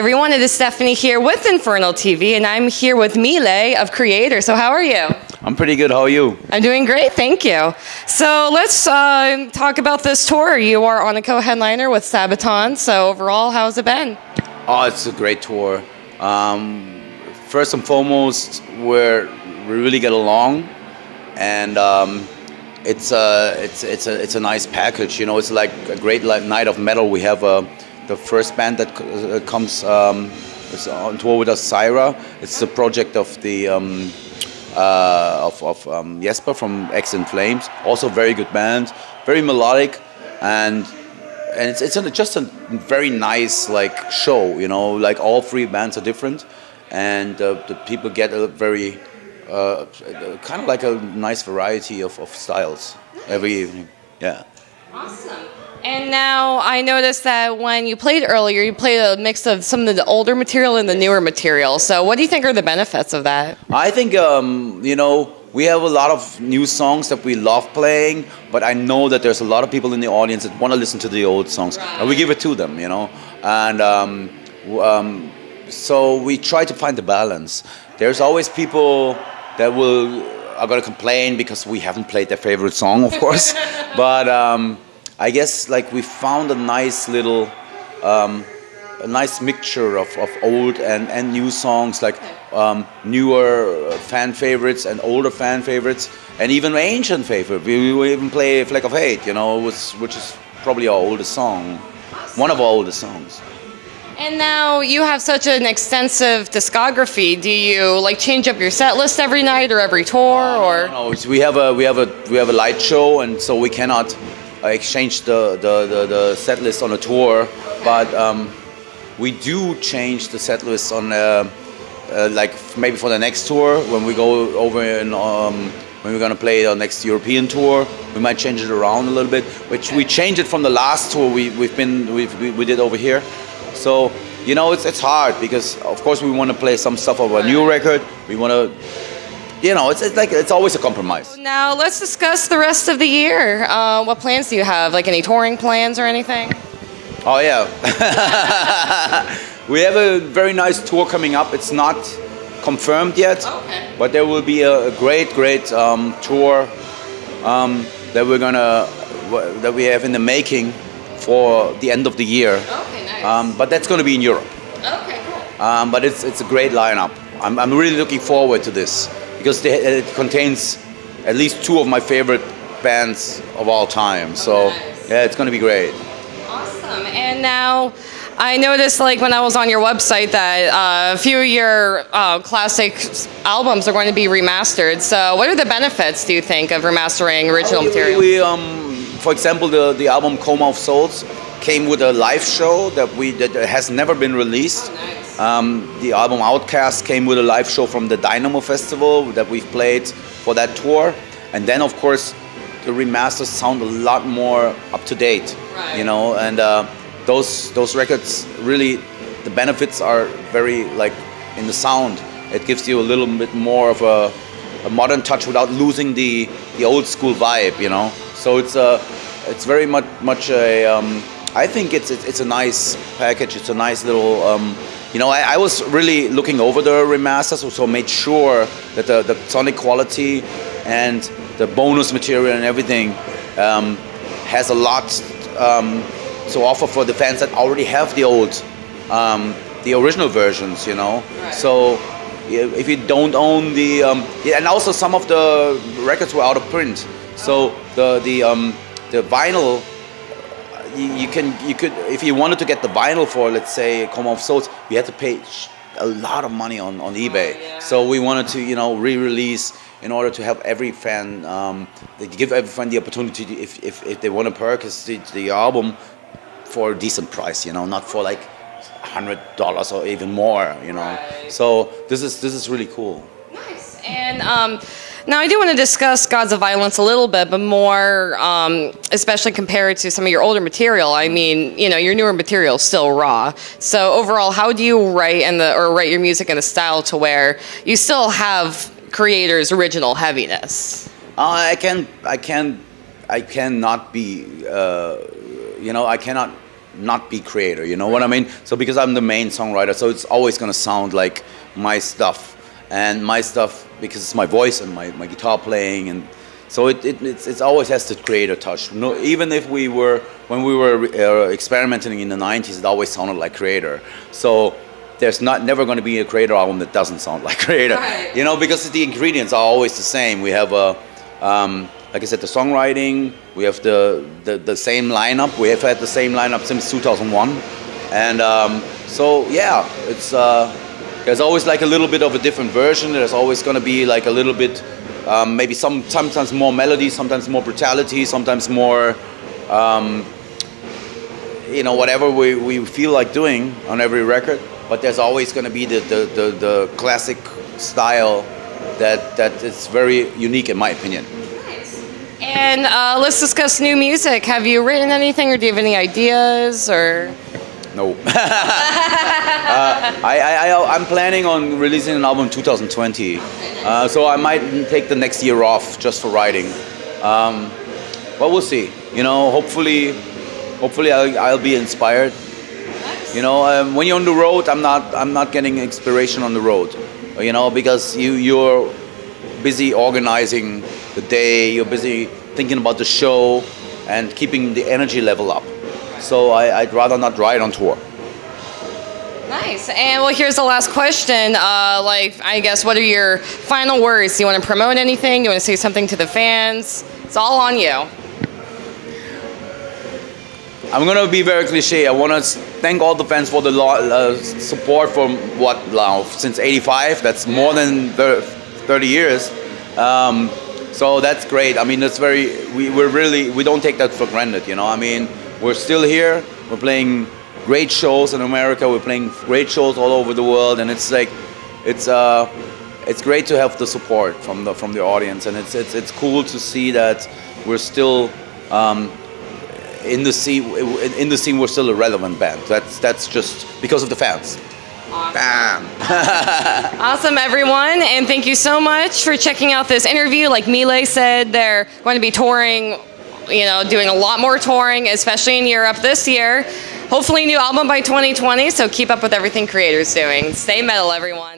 everyone, it is Stephanie here with Infernal TV, and I'm here with Mille of Kreator. So how are you? I'm pretty good. How are you? I'm doing great, thank you. So let's talk about this tour. You are on a co-headliner with Sabaton. So overall, how's it been? Oh, it's a great tour. First and foremost, we really get along, and it's a nice package. You know, it's like a great night of metal. We have the first band that comes is on tour with us, Syra. It's the project of the Jesper from X in Flames. Also very good band, very melodic, and it's just a very nice like show. You know, like all three bands are different, and the people get a very kind of like a nice variety of styles every evening. Yeah. Awesome. And now I noticed that when you played earlier, you played a mix of some of the older material and the newer material. So what do you think are the benefits of that? I think, you know, we have a lot of new songs that we love playing, but I know that there's a lot of people in the audience that want to listen to the old songs. Right. And we give it to them, you know. And so we try to find the balance. There's always people that are going to complain because we haven't played their favorite song, of course. But I guess like we found a nice little, a nice mixture of old and new songs, like newer fan favorites and older fan favorites, and even ancient favorite. We even play Flag of Hate, you know, which is probably our oldest song, one of our oldest songs. And now you have such an extensive discography. Do you like change up your set list every night or every tour, or? No, we have a light show, and so we cannot exchange the set list on a tour, but we do change the set list on like maybe for the next tour when we go over in when we're gonna play our next European tour. We might change it around a little bit, which we changed it from the last tour we did over here. So you know it's hard because of course we want to play some stuff of our new record. We want to. You know, it's always a compromise. Now let's discuss the rest of the year. What plans do you have? Like any touring plans or anything? Oh yeah, we have a very nice tour coming up. It's not confirmed yet, okay, but there will be a great tour that we have in the making for the end of the year. Okay, nice. But that's going to be in Europe. Okay, cool. But it's a great lineup. I'm really looking forward to this, because it contains at least two of my favorite bands of all time. So, nice. Yeah, it's going to be great. Awesome. And now, I noticed, like, when I was on your website that a few of your classic albums are going to be remastered. So, what are the benefits, do you think, of remastering original material? For example, the album Coma of Souls came with a live show that has never been released. Oh, nice. The album Outcast came with a live show from the Dynamo Festival that we've played for that tour. And then, of course, the remasters sound a lot more up to date, right, you know, and those records really, the benefits are very, like, in the sound. It gives you a little bit more of a modern touch without losing the old school vibe, you know. So it's very much a, I think it's a nice package. It's a nice little, you know, I was really looking over the remasters, so made sure that the sonic quality and the bonus material and everything has a lot to offer for the fans that already have the original versions, you know. Right. So if you don't own the, and also some of the records were out of print, so the vinyl. You could, if you wanted to get the vinyl for, let's say, Coma of Souls, you had to pay a lot of money on eBay. Yeah. So we wanted to, you know, re-release in order to help every fan, give every fan the opportunity to, if they want to purchase the album for a decent price, you know, not for like $100 or even more, you know. Right. So this is really cool. Nice. And now I do want to discuss Gods of Violence a little bit, but more, especially compared to some of your older material. I mean, you know, your newer material is still raw. So overall, how do you write write your music in a style to where you still have Kreator's original heaviness? I cannot be, you know, I cannot not be Kreator. You know what I mean? So because I'm the main songwriter, so it's always gonna sound like my stuff, and my stuff because it's my voice and my guitar playing, and so it always has the Kreator touch. No, even if when we were experimenting in the 90s, it always sounded like Kreator. So there's never going to be a Kreator album that doesn't sound like Kreator. Right. You know, because the ingredients are always the same. We have like I said, the songwriting. We have the same lineup. We have had the same lineup since 2001, and so yeah, it's there's always like a little bit of a different version. There's always going to be like a little bit. Maybe sometimes more melody, sometimes more brutality, sometimes more, you know, whatever we feel like doing on every record. But there's always going to be the classic style that is very unique in my opinion. Nice. And let's discuss new music. Have you written anything, or do you have any ideas, or? No. I'm planning on releasing an album in 2020. So I might take the next year off just for writing. But we'll see. You know, hopefully I'll be inspired. You know, when you're on the road, I'm not getting inspiration on the road. You know, because you're busy organizing the day, you're busy thinking about the show and keeping the energy level up. So I'd rather not ride on tour. Nice. And well, here's the last question. Like, I guess, what are your final words? Do you want to promote anything? Do you want to say something to the fans? It's all on you. I'm going to be very cliche. I want to thank all the fans for the support from since '85. That's more than 30 years. So that's great. I mean, that's we don't take that for granted, you know. I mean, we're still here. We're playing great shows in America. We're playing great shows all over the world, and it's like, it's great to have the support from the audience, and it's cool to see that we're still in the scene. In the scene, we're still a relevant band. That's just because of the fans. Awesome. Bam. Awesome, everyone, and thank you so much for checking out this interview. Like Mille said, they're going to be touring, you know, doing a lot more touring, especially in Europe this year. Hopefully, new album by 2020, so keep up with everything Kreator's doing. Stay metal, everyone.